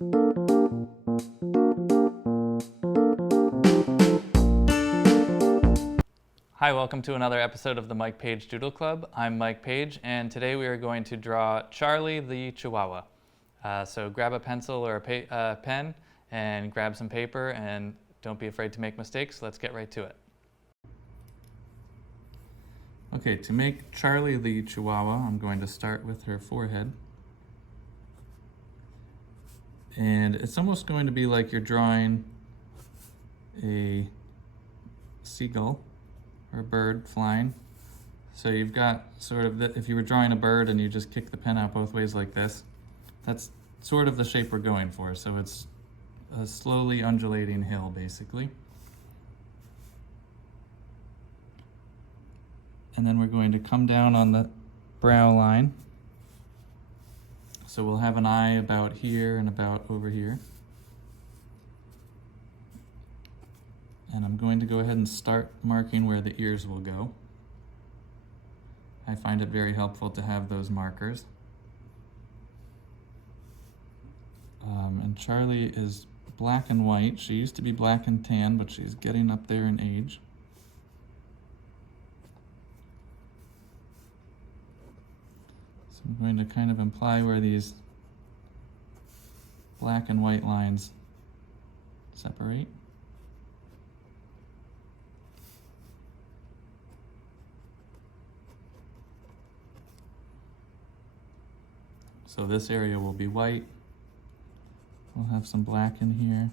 Hi, welcome to another episode of the Mike Paige Doodle Club. I'm Mike Paige, and today we are going to draw Charlie the Chihuahua. So grab a pencil or a pen and grab some paper, and don't be afraid to make mistakes. Let's get right to it. Okay, to make Charlie the Chihuahua, I'm going to start with her forehead. And it's almost going to be like you're drawing a seagull or a bird flying. So you've got sort of, if you were drawing a bird and you just kick the pen out both ways like this, that's sort of the shape we're going for. So it's a slowly undulating hill, basically. And then we're going to come down on the brow line. So we'll have an eye about here and about over here. And I'm going to go ahead and start marking where the ears will go. I find it very helpful to have those markers. And Charlie is black and white. She used to be black and tan, but she's getting up there in age. So I'm going to kind of imply where these black and white lines separate. So this area will be white. We'll have some black in here.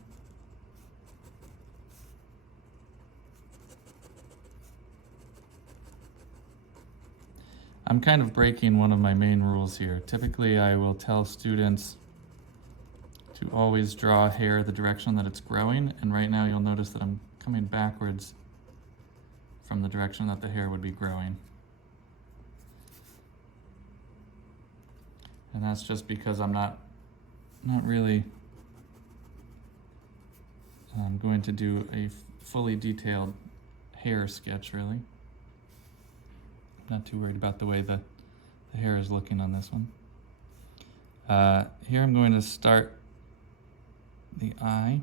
I'm kind of breaking one of my main rules here. Typically, I will tell students to always draw hair the direction that it's growing, and right now you'll notice that I'm coming backwards from the direction that the hair would be growing. And that's just because I'm not really going to do a fully detailed hair sketch, really. Not too worried about the way the hair is looking on this one. Here I'm going to start the eye.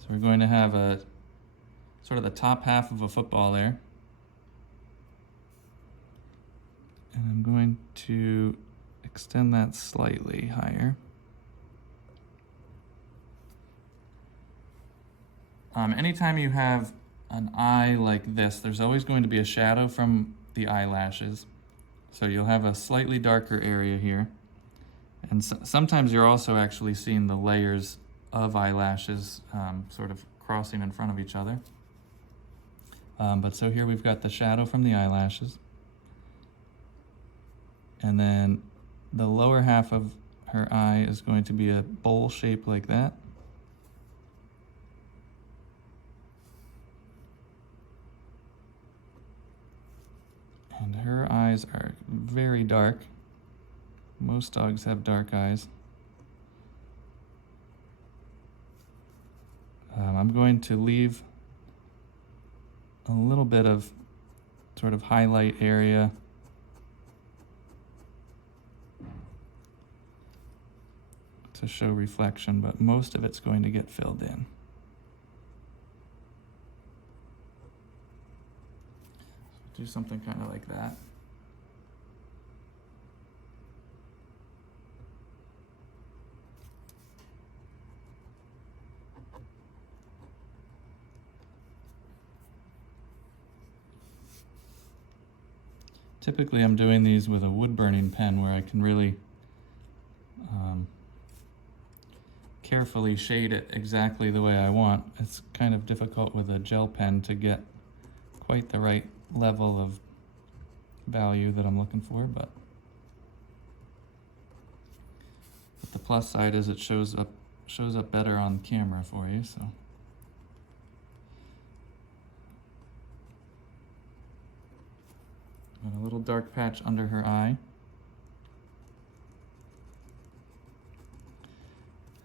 So we're going to have a sort of the top half of a football there. And I'm going to extend that slightly higher. Anytime you have an eye like this, there's always going to be a shadow from the eyelashes. So you'll have a slightly darker area here. And sometimes you're also actually seeing the layers of eyelashes sort of crossing in front of each other. But so here we've got the shadow from the eyelashes. And then the lower half of her eye is going to be a bowl shape like that. And her eyes are very dark. Most dogs have dark eyes. I'm going to leave a little bit of sort of highlight area to show reflection, but most of it's going to get filled in. Do something kind of like that. Typically I'm doing these with a wood burning pen where I can really carefully shade it exactly the way I want. It's kind of difficult with a gel pen to get quite the right level of value that I'm looking for, but the plus side is it shows up better on camera for you. So got a little dark patch under her eye.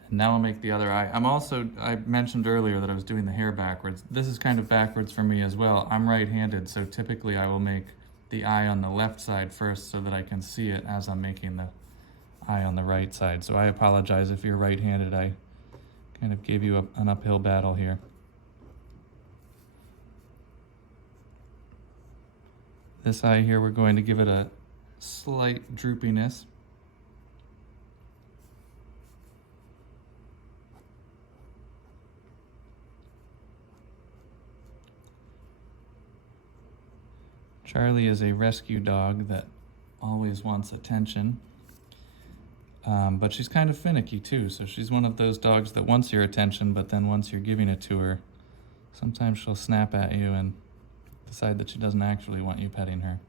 And now I'll make the other eye. I mentioned earlier that I was doing the hair backwards. This is kind of backwards for me as well. I'm right-handed, so typically I will make the eye on the left side first so that I can see it as I'm making the eye on the right side. So I apologize if you're right-handed. I kind of gave you an uphill battle here. This eye here, we're going to give it a slight droopiness. Charlie is a rescue dog that always wants attention, but she's kind of finicky too. So she's one of those dogs that wants your attention, but then once you're giving it to her, sometimes she'll snap at you and decide that she doesn't actually want you petting her.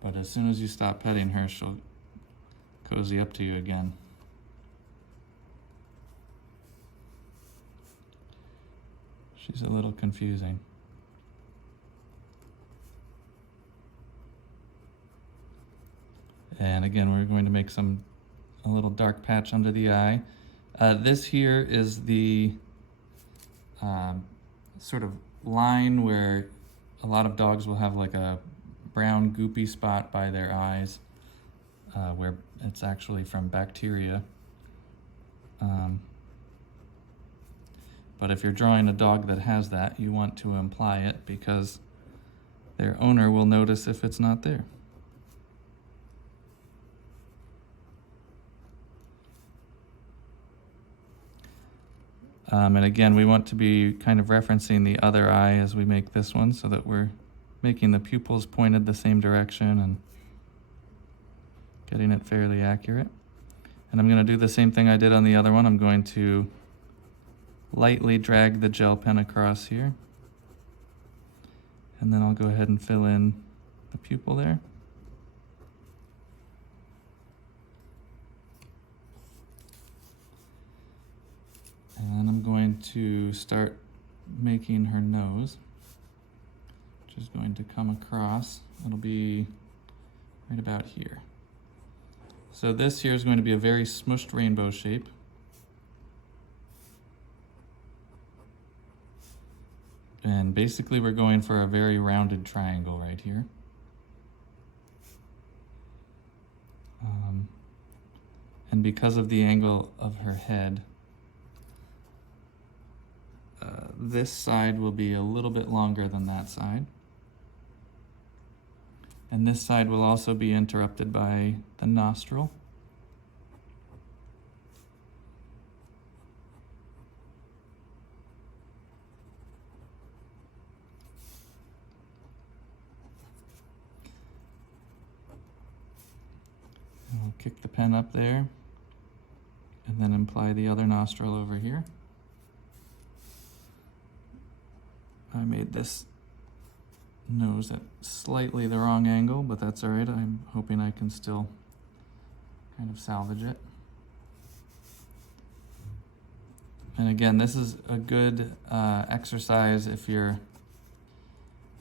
But as soon as you stop petting her, she'll cozy up to you again. She's a little confusing. And again, we're going to make a little dark patch under the eye. This here is the sort of line where a lot of dogs will have like a brown goopy spot by their eyes, where it's actually from bacteria. But if you're drawing a dog that has that, you want to imply it because their owner will notice if it's not there. And again, we want to be kind of referencing the other eye as we make this one so that we're making the pupils pointed the same direction and getting it fairly accurate. And I'm going to do the same thing I did on the other one. I'm going to lightly drag the gel pen across here. And then I'll go ahead and fill in the pupil there. And then I'm going to start making her nose, which is going to come across. It'll be right about here. So this here is going to be a very smushed rainbow shape. And basically we're going for a very rounded triangle right here. And because of the angle of her head, this side will be a little bit longer than that side. And this side will also be interrupted by the nostril. And we'll kick the pen up there and then imply the other nostril over here. I made this nose at slightly the wrong angle, but that's all right. I'm hoping I can still kind of salvage it. And again, this is a good exercise if you're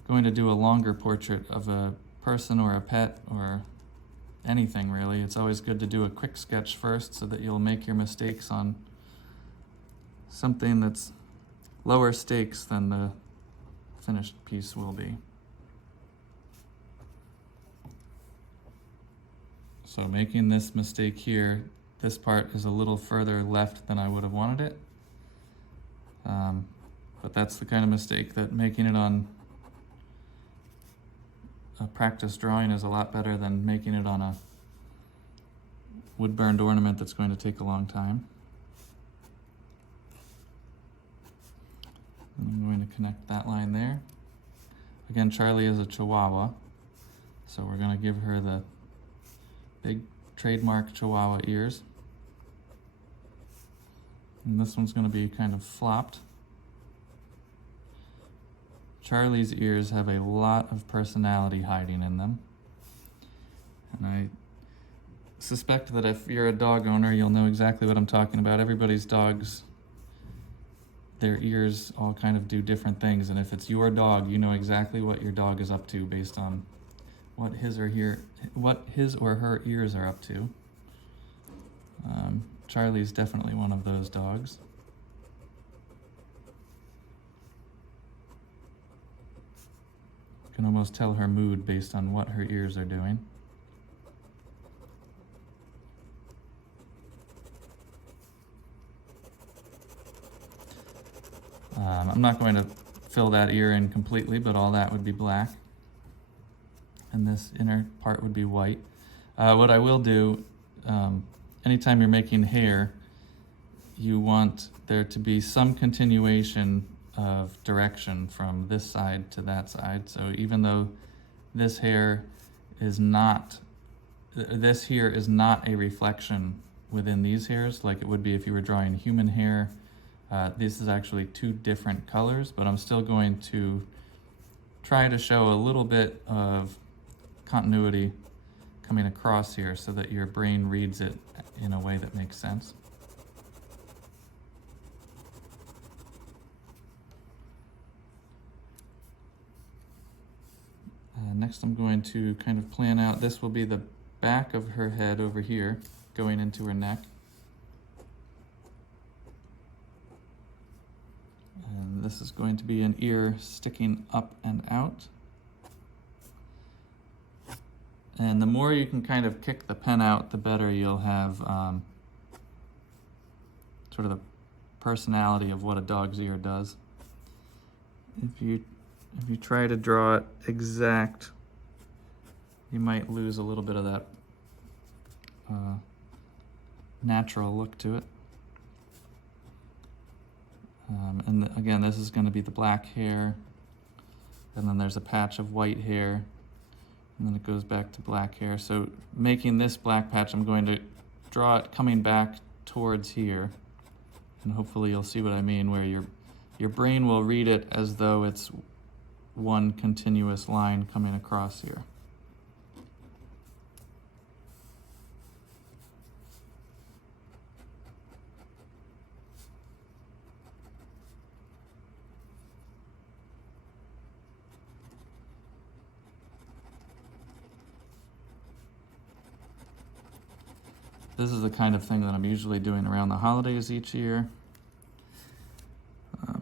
going to do a longer portrait of a person or a pet or anything really. It's always good to do a quick sketch first so that you'll make your mistakes on something that's lower stakes than the finished piece will be. So making this mistake here, this part is a little further left than I would have wanted it. But that's the kind of mistake that making it on a practice drawing is a lot better than making it on a wood-burned ornament that's going to take a long time. I'm going to connect that line there. Again, Charlie is a Chihuahua, so we're going to give her the big trademark Chihuahua ears. And this one's going to be kind of flopped. Charlie's ears have a lot of personality hiding in them. And I suspect that if you're a dog owner, you'll know exactly what I'm talking about. Everybody's dogs, their ears all kind of do different things, and if it's your dog, you know exactly what your dog is up to based on what his or her ears are up to. Charlie's definitely one of those dogs. can almost tell her mood based on what her ears are doing. I'm not going to fill that ear in completely, but all that would be black. And this inner part would be white. What I will do, anytime you're making hair, you want there to be some continuation of direction from this side to that side. So even though this hair is not, this here is not a reflection within these hairs like it would be if you were drawing human hair. This is actually two different colors, but I'm still going to try to show a little bit of continuity coming across here so that your brain reads it in a way that makes sense. Next I'm going to kind of plan out, this will be the back of her head over here going into her neck. And this is going to be an ear sticking up and out. And the more you can kind of kick the pen out, the better you'll have sort of the personality of what a dog's ear does. If you try to draw it exact, you might lose a little bit of that natural look to it. And again, this is going to be the black hair, and then there's a patch of white hair, and then it goes back to black hair. So making this black patch, I'm going to draw it coming back towards here, and hopefully you'll see what I mean, where your brain will read it as though it's one continuous line coming across here. This is the kind of thing that I'm usually doing around the holidays each year.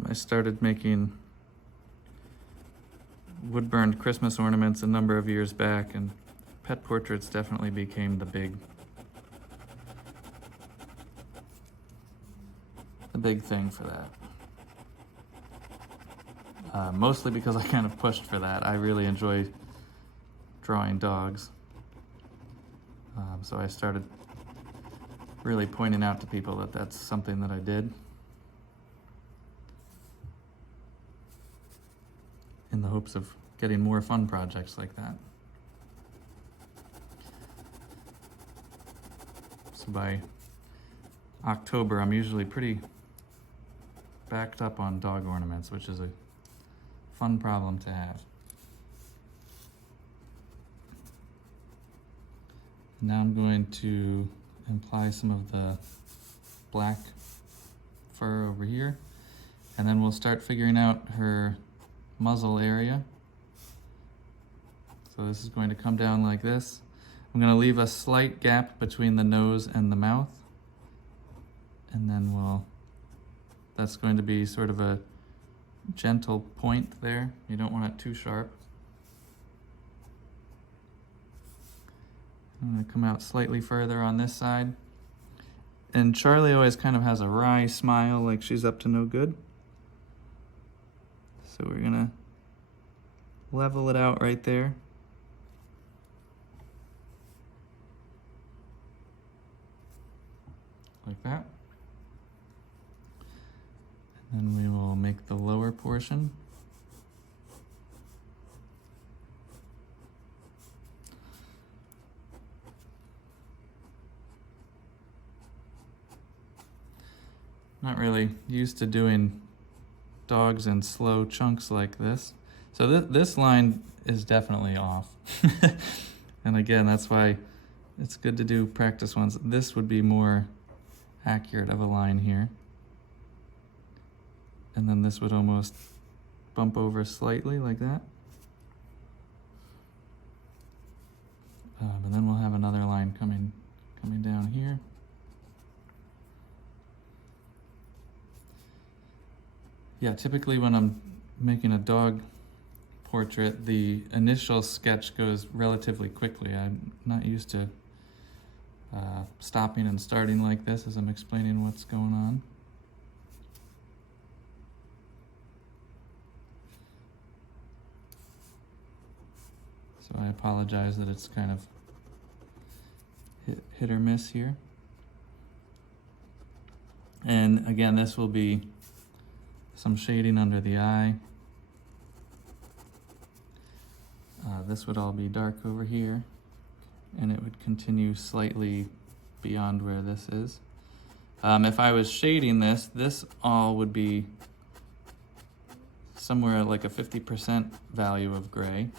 I started making wood-burned Christmas ornaments a number of years back, and pet portraits definitely became the big thing for that. Mostly because I kind of pushed for that. I really enjoy drawing dogs. So I started really pointing out to people that that's something that I did, in the hopes of getting more fun projects like that. So by October, I'm usually pretty backed up on dog ornaments, which is a fun problem to have. Now I'm going to apply some of the black fur over here, and then we'll start figuring out her muzzle area. So this is going to come down like this. I'm going to leave a slight gap between the nose and the mouth, and then that's going to be sort of a gentle point there. You don't want it too sharp. I'm going to come out slightly further on this side. And Charlie always kind of has a wry smile, like she's up to no good. So we're going to level it out right there. Like that. And then we will make the lower portion. Not really used to doing dogs in slow chunks like this. So this line is definitely off. And again, that's why it's good to do practice ones. This would be more accurate of a line here. And then this would almost bump over slightly like that. And then we'll have another line coming down here. Yeah, typically when I'm making a dog portrait, the initial sketch goes relatively quickly. I'm not used to stopping and starting like this as I'm explaining what's going on. So I apologize that it's kind of hit or miss here. And again, this will be some shading under the eye. This would all be dark over here, and it would continue slightly beyond where this is. If I was shading this, this all would be somewhere like a 50% value of gray.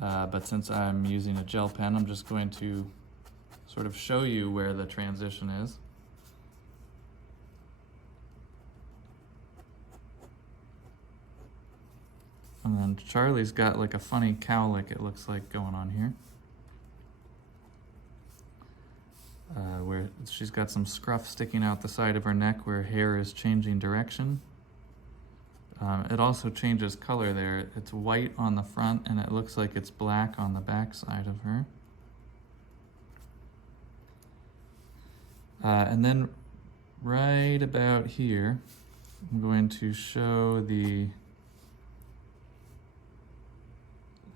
But since I'm using a gel pen, I'm just going to sort of show you where the transition is. And then Charlie's got like a funny cowlick, it looks like, going on here. Where she's got some scruff sticking out the side of her neck where hair is changing direction. It also changes color there. It's white on the front and it looks like it's black on the back side of her. And then right about here, I'm going to show the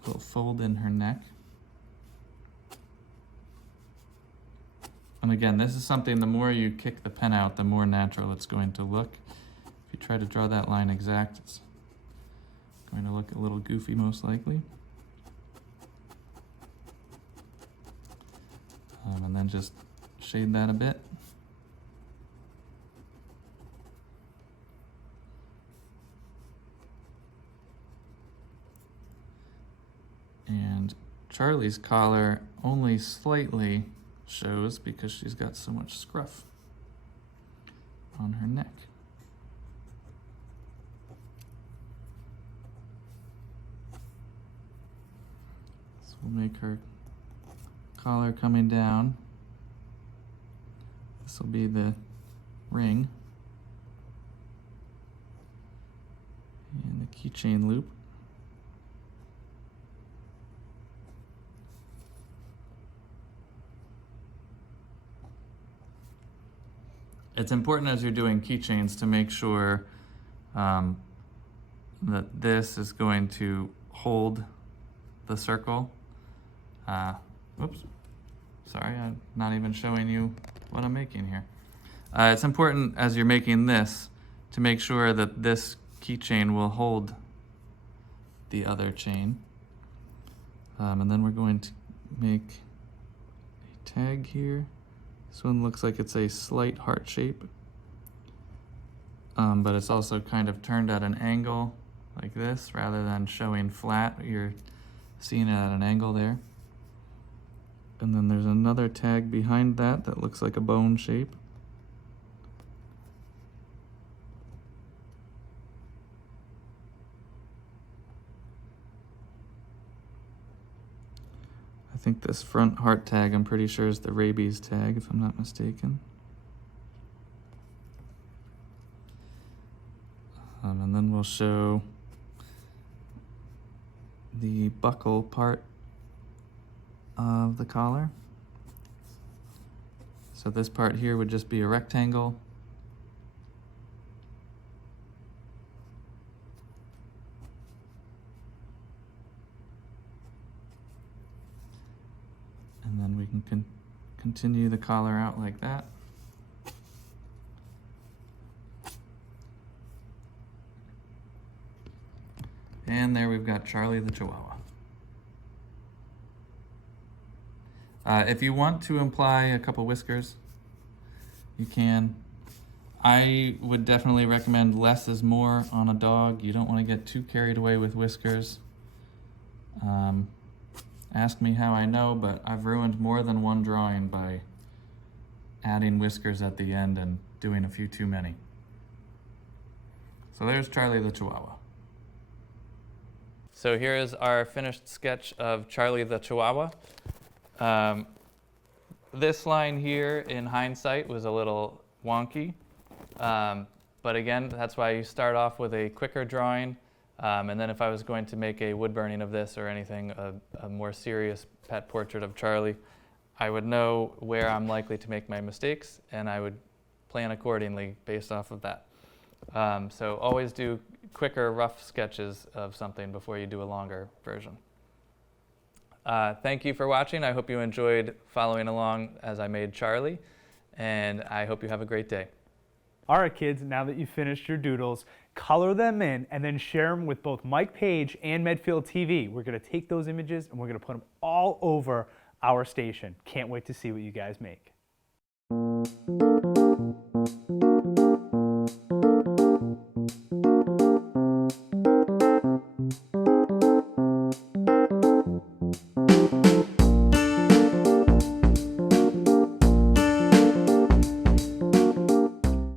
little fold in her neck. And again, this is something, the more you kick the pen out, the more natural it's going to look. If you try to draw that line exact, it's going to look a little goofy most likely. And then just shade that a bit. And Charlie's collar only slightly shows because she's got so much scruff on her neck. So we'll make her collar coming down. This will be the ring and the keychain loop. It's important as you're doing keychains to make sure that this is going to hold the circle. Whoops, sorry, I'm not even showing you what I'm making here. It's important as you're making this to make sure that this keychain will hold the other chain. And then we're going to make a tag here. This one looks like it's a slight heart shape, but it's also kind of turned at an angle like this rather than showing flat. You're seeing it at an angle there. And then there's another tag behind that that looks like a bone shape. I think this front heart tag, I'm pretty sure, is the rabies tag, if I'm not mistaken. And then we'll show the buckle part of the collar. So this part here would just be a rectangle. And then we can continue the collar out like that. And there we've got Charlie the Chihuahua. If you want to imply a couple whiskers, you can. I would definitely recommend less is more on a dog. You don't want to get too carried away with whiskers. Ask me how I know, but I've ruined more than one drawing by adding whiskers at the end and doing a few too many. So there's Charlie the Chihuahua. So here is our finished sketch of Charlie the Chihuahua. This line here, in hindsight, was a little wonky. But again, that's why you start off with a quicker drawing. And then if I was going to make a wood burning of this or anything, a more serious pet portrait of Charlie, I would know where I'm likely to make my mistakes, and I would plan accordingly based off of that. So always do quicker, rough sketches of something before you do a longer version. Thank you for watching. I hope you enjoyed following along as I made Charlie, and I hope you have a great day. All right, kids, now that you've finished your doodles, color them in and then share them with both Mike Paige and Medfield TV. We're going to take those images and we're going to put them all over our station. Can't wait to see what you guys make.